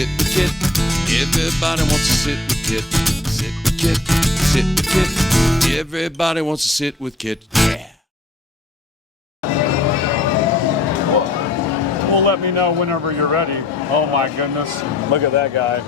sit with Kit. Everybody wants to sit with Kit. Sit with Kit. Sit with Kit. Everybody wants to sit with Kit. Yeah. Well, let me know whenever you're ready. Oh my goodness. Look at that guy.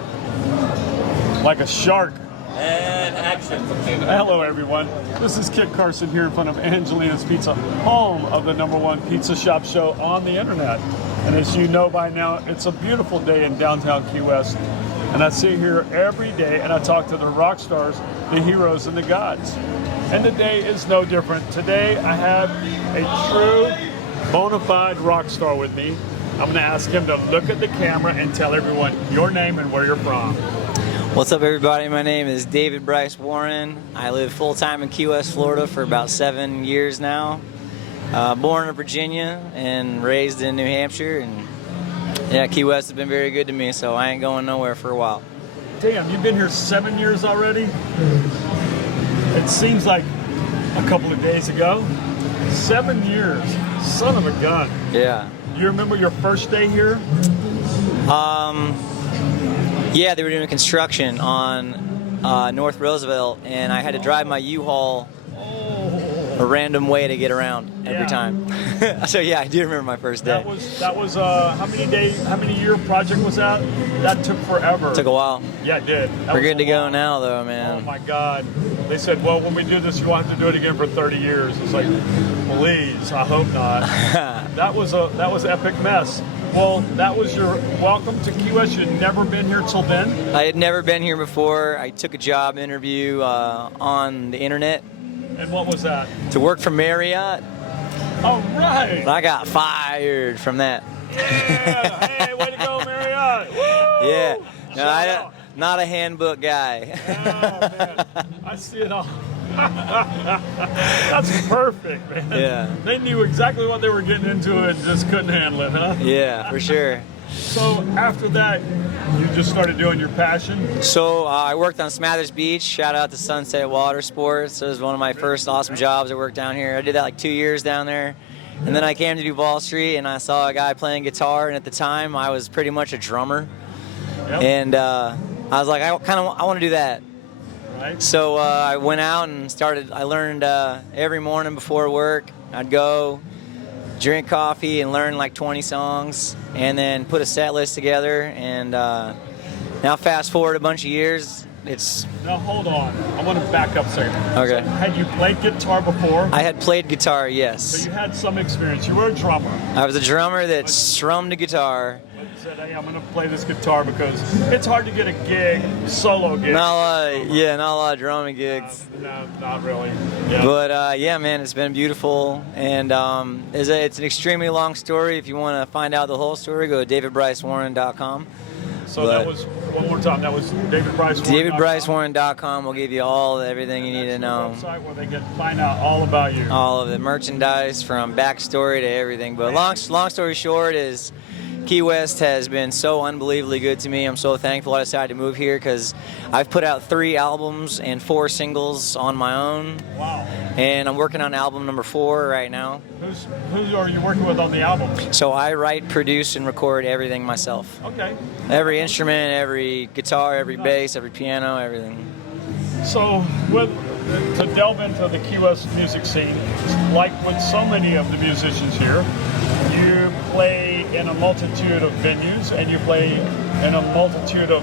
Like a shark. And action. Hello everyone. This is Kit Carson here in front of Angelina's Pizza, home of the #1 pizza shop show on the internet. And as you know by now, it's a beautiful day in downtown Key West. And I sit here every day and I talk to the rock stars, the heroes, and the gods. And today is no different. Today I have a true, bona fide rock star with me. I'm going to ask him to look at the camera and tell everyone your name and where you're from. What's up, everybody? My name is David Bryce Warren. I live full-time in Key West, Florida for about 7 years now. Born in Virginia and raised in New Hampshire. And yeah, Key West has been very good to me, so I ain't going nowhere for a while. Damn, you've been here 7 years already? It seems like a couple of days ago. 7 years. Son of a gun. Yeah. You remember your first day here? Yeah, they were doing construction on North Roosevelt, and I had to drive my U-Haul a random way to get around every time. So yeah, I do remember my first day. That was how many year project was that? That took forever. Took a while. Yeah, it did. We're good to go now, though, man. Oh my God. They said, well, when we do this, you won't have to do it again for 30 years. It's like, please, I hope not. That was an epic mess. Well, that was your welcome to Key West. You'd never been here till then? I had never been here before. I took a job interview on the internet. And what was that? To work for Marriott. All right. I got fired from that. Yeah. Hey, way to go, Marriott. Woo! Yeah. No, not a handbook guy. Oh, man. I see it all. That's perfect, man. Yeah. They knew exactly what they were getting into and just couldn't handle it, huh? Yeah, for sure. So after that, you just started doing your passion? So I worked on Smathers Beach. Shout out to Sunset Water Sports. It was one of my first awesome jobs. I worked down here. I did that like 2 years down there. And then I came to Duval Street and I saw a guy playing guitar. And at the time, I was pretty much a drummer. Yep. And I was like, I want to do that. Right. So I went out and I learned every morning before work. I'd go drink coffee and learn like 20 songs and then put a set list together. And now fast forward a bunch of years, Now hold on, I want to back up a second. Okay. So, had you played guitar before? I had played guitar, yes. So you had some experience. You were a drummer. I was a drummer that strummed a guitar. But you said, hey, I'm going to play this guitar because it's hard to get a gig, solo gig. Not a lot of drumming gigs. No, not really. Yeah. But yeah, man, it's been beautiful. And it's an extremely long story. If you want to find out the whole story, go to davidbrycewarren.com. So that was, one more time, that was davidbrycewarren.com will give you everything you need to know. Website where they can find out all about you. All of the merchandise from backstory to everything. But long story short is Key West has been so unbelievably good to me. I'm so thankful I decided to move here because I've put out 3 albums and 4 singles on my own. Wow. And I'm working on album number 4 right now. Who are you working with on the album? So I write, produce, and record everything myself. Okay. Every instrument, every guitar, every bass, every piano, everything. So to delve into the Key West music scene, like with so many of the musicians here, you play in a multitude of venues and you play in a multitude of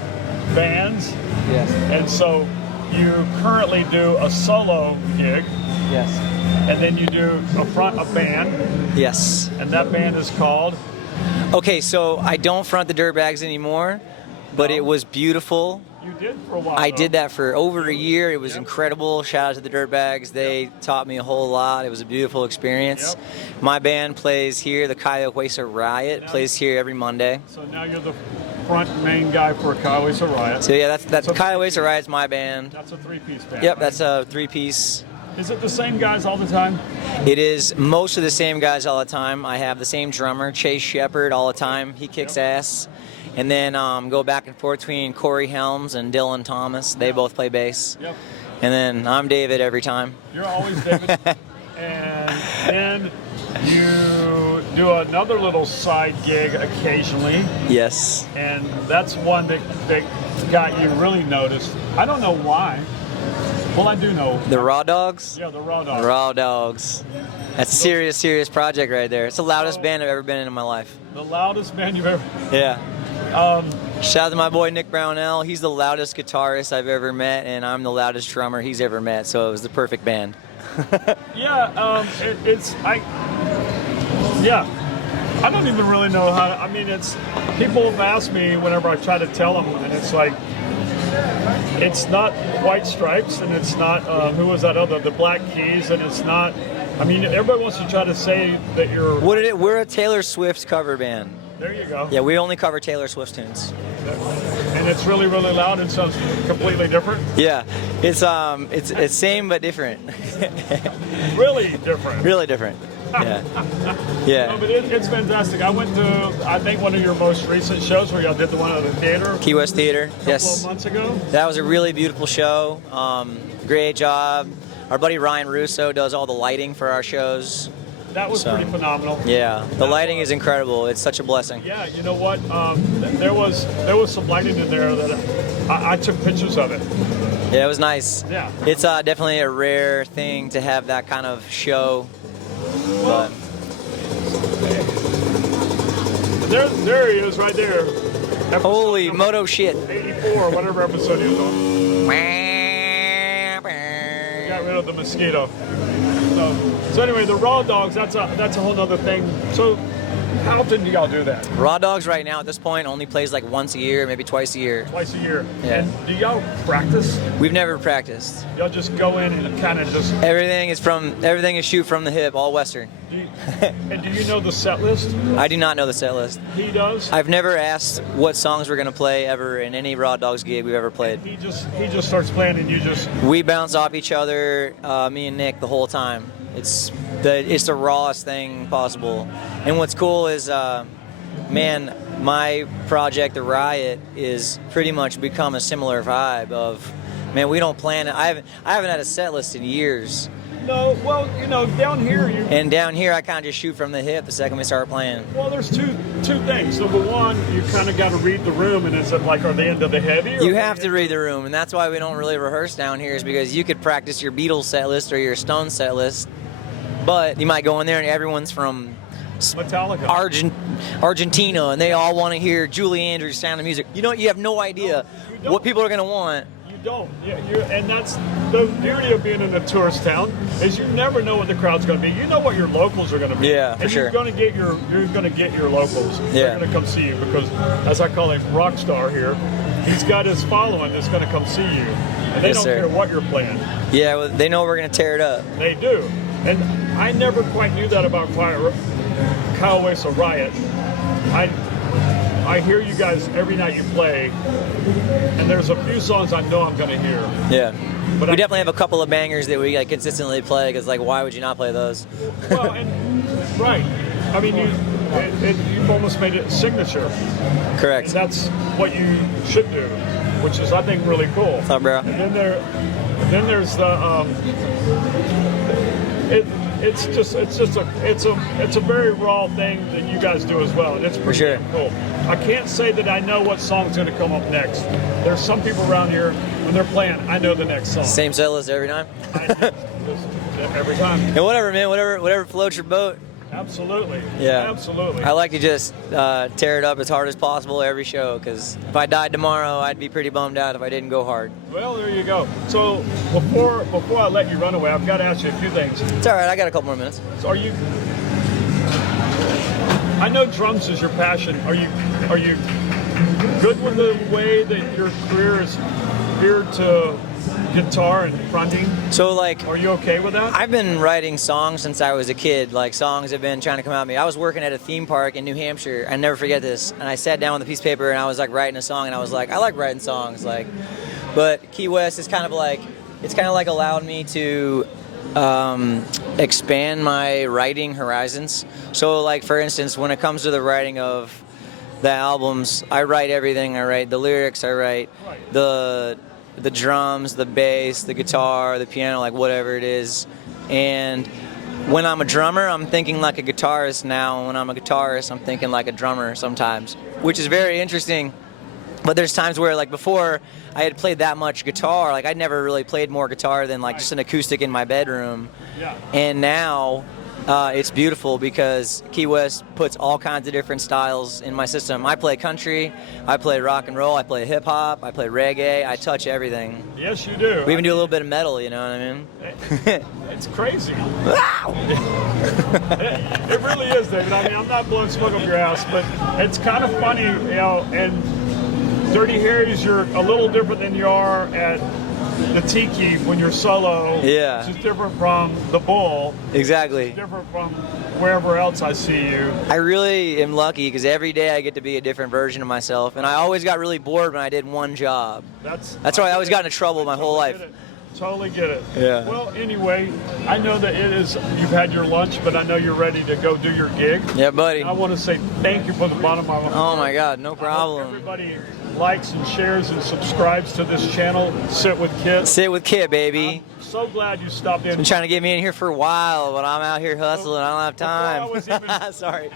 bands. Yes. And so you currently do a solo gig. Yes. And then you do a band. Yes. And that band is called? Okay, so I don't front the Dirtbags anymore, but it was beautiful. You did for a while. I did that for over a year. It was incredible. Shout out to the Dirtbags. They taught me a whole lot. It was a beautiful experience. My band plays here. The Kiowa Riot plays here every Monday. So now you're the front main guy for Kiowa Riot. So yeah, that's Kiowa Riot's my band. That's a 3-piece band. Yep, right? that's a 3-piece. Is it the same guys all the time? It is most of the same guys all the time. I have the same drummer, Chase Shepard, all the time. He kicks ass. And then go back and forth between Corey Helms and Dylan Thomas. They both play bass. Yep. And then I'm David every time. You're always David. And then you do another little side gig occasionally, Yes. and that's one that got you really noticed. I don't know why. Well, I do know. The Raw Dogs? Yeah, the Raw Dogs. Raw Dogs. That's a serious project right there. It's the loudest band I've ever been in my life. The loudest band you've ever... Yeah. Shout out to my boy Nick Brownell. He's the loudest guitarist I've ever met, and I'm the loudest drummer he's ever met, so it was the perfect band. Yeah, I don't even really know how to, I mean, it's, people have asked me whenever I try to tell them, and it's like, it's not White Stripes, and it's not, who was that other, the Black Keys, and it's not, I mean, everybody wants to try to say that you're... We're a Taylor Swift cover band. There you go. Yeah, we only cover Taylor Swift tunes. And it's really, really loud and sounds completely different? Yeah, it's same but different. Really different? Really different. Yeah. Yeah. No, but it's fantastic. I went to, I think, one of your most recent shows where y'all did the one at the theater. Key West Theater. Yes. A couple of months ago. That was a really beautiful show. Great job. Our buddy Ryan Russo does all the lighting for our shows. That was pretty phenomenal. Yeah, the lighting is incredible. It's such a blessing. Yeah, you know what? There was some lighting in there that I took pictures of it. Yeah, it was nice. Yeah. It's definitely a rare thing to have that kind of show. But there he is, right there. Holy moto shit! 84, whatever episode he was on. Got rid of the mosquito. So anyway, the Raw Dogs, that's a whole other thing. So how often do y'all do that? Raw Dogs right now at this point only plays like once a year, maybe twice a year. Twice a year. Yeah. And do y'all practice? We've never practiced. Y'all just go in and kind of just... Everything is shoot from the hip, all Western. And do you know the set list? I do not know the set list. He does? I've never asked what songs we're going to play ever in any Raw Dogs gig we've ever played. He just starts playing and you just... We bounce off each other, me and Nick, the whole time. It's the rawest thing possible. And what's cool is, man, my project, The Riot, is pretty much become a similar vibe of, man, we don't plan it. I haven't had a set list in years. No, well, you know, down here And down here, I kind of just shoot from the hip the second we start playing. Well, there's two things. Number one, you kind of got to read the room, and is it like, are they into the heavy? You have to read the room, and that's why we don't really rehearse down here, is because you could practice your Beatles set list or your Stones set list, but you might go in there and everyone's from Metallica, Argentina, and they all want to hear Julie Andrews' Sound of Music. You know, you have no idea what people are going to want. You don't. Yeah, and that's the beauty of being in a tourist town, is you never know what the crowd's going to be. You know what your locals are going to be. Yeah, for sure. You're going to get your locals. Yeah. They're going to come see you because, as I call him, rock star here. He's got his following that's going to come see you, and they Yes, don't sir. care what you're playing. Yeah, well, they know we're going to tear it up. They do. And I never quite knew that about Kyle Waits of Riot. I hear you guys every night you play, and there's a few songs I know I'm going to hear. Yeah. But We definitely have a couple of bangers that we consistently play, because, like, why would you not play those? Well, and, right. I mean, you've almost made it a signature. Correct. And that's what you should do, which is, I think, really cool. What's up, bro? And then there's the it's a very raw thing that you guys do as well, and it's pretty sure. damn cool. I can't say that I know what song's going to come up next. There's some people around here when they're playing, I know the next song. Same set list every time? Every time. And whatever, man. Whatever floats your boat. Absolutely. Yeah. Absolutely. I like to just tear it up as hard as possible every show, because if I died tomorrow, I'd be pretty bummed out if I didn't go hard. Well, there you go. So before I let you run away, I've got to ask you a few things. It's all right. I got a couple more minutes. So are you? I know drums is your passion. Are you good with the way that your career is geared to guitar and fronting? So, like, are you okay with that? I've been writing songs since I was a kid. Like, songs have been trying to come out of me. I was working at a theme park in New Hampshire. I never forget this. And I sat down with a piece of paper and I was like writing a song, and I was like, I like writing songs. Like, but Key West is kind of like allowed me to expand my writing horizons. So, like, for instance, when it comes to the writing of the albums, I write everything. I write the lyrics. I write the drums, the bass, the guitar, the piano, like whatever it is. And When I'm a drummer, I'm thinking like a guitarist now. When I'm a guitarist, I'm thinking like a drummer sometimes, which is very interesting. But there's times where, like before, I had played that much guitar. Like I'd never really played more guitar than like just an acoustic in my bedroom. Yeah. And now it's beautiful because Key West puts all kinds of different styles in my system. I play country, I play rock and roll, I play hip hop, I play reggae. I touch everything. Yes, you do. We even do a little bit of metal. You know what I mean? It's crazy. It really is, David. I mean, I'm not blowing smoke up your ass, but it's kind of funny, you know. And Dirty Harry's, you're a little different than you are at the Tiki when you're solo. Yeah. Which is different from the Bull. Exactly. Different from wherever else I see you. I really am lucky because every day I get to be a different version of myself, and I always got really bored when I did one job. That's why I always got into trouble my whole life. Totally get it. Yeah. Well, anyway, I know that you've had your lunch, but I know you're ready to go do your gig. Yeah, buddy. I want to say thank you from the bottom of my heart. Oh my God, no I hope problem. everybody likes and shares and subscribes to this channel, Sit with Kit. Sit with Kit, baby. I'm so glad you stopped in. Been trying to get me in here for a while, but I'm out here hustling. I don't have time. Sorry.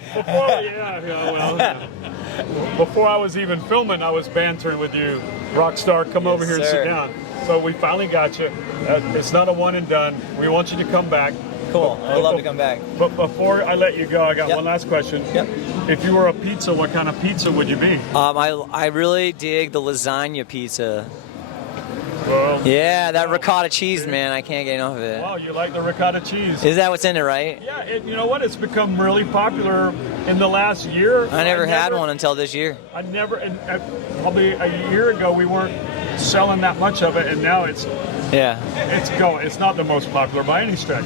Before I was even filming, I was bantering with you. Rockstar, come over here and sit down. So we finally got you. It's not a one and done. We want you to come back. Cool. I'd love to come back. But before I let you go, I got one last question. Yep. If you were a pizza, what kind of pizza would you be? I really dig the lasagna pizza. Well, yeah, that ricotta cheese, man. I can't get enough of it. Wow, you like the ricotta cheese? Is that what's in it, right? Yeah, you know what? It's become really popular in the last year. I never had one until this year. Probably a year ago, we weren't selling that much of it, and now it's going. It's not the most popular by any stretch.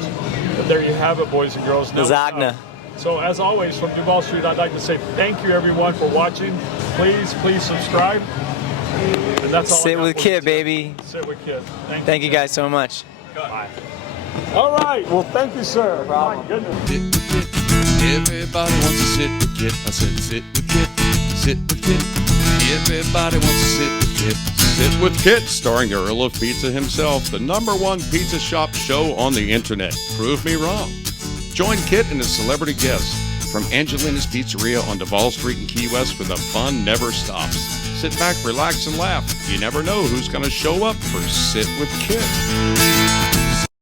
But there you have it, boys and girls. Lasagna. So as always, from Duval Street, I'd like to say thank you, everyone, for watching. Please subscribe. And that's all. Sit with Kit, baby. Sit with Kit. Thank you guys so much. Bye. All right. Well, thank you, sir. No problem. My goodness. Sit with Kit. Everybody wants to sit with Kit. I said sit with Kit. Sit with Kit. Everybody wants to sit with Kit. Sit with Kit, starring the Earl of Pizza himself, the #1 pizza shop show on the internet. Prove me wrong. Join Kit and his celebrity guests from Angelina's Pizzeria on Duval Street in Key West, where the fun never stops. Sit back, relax, and laugh. You never know who's going to show up for Sit with Kit.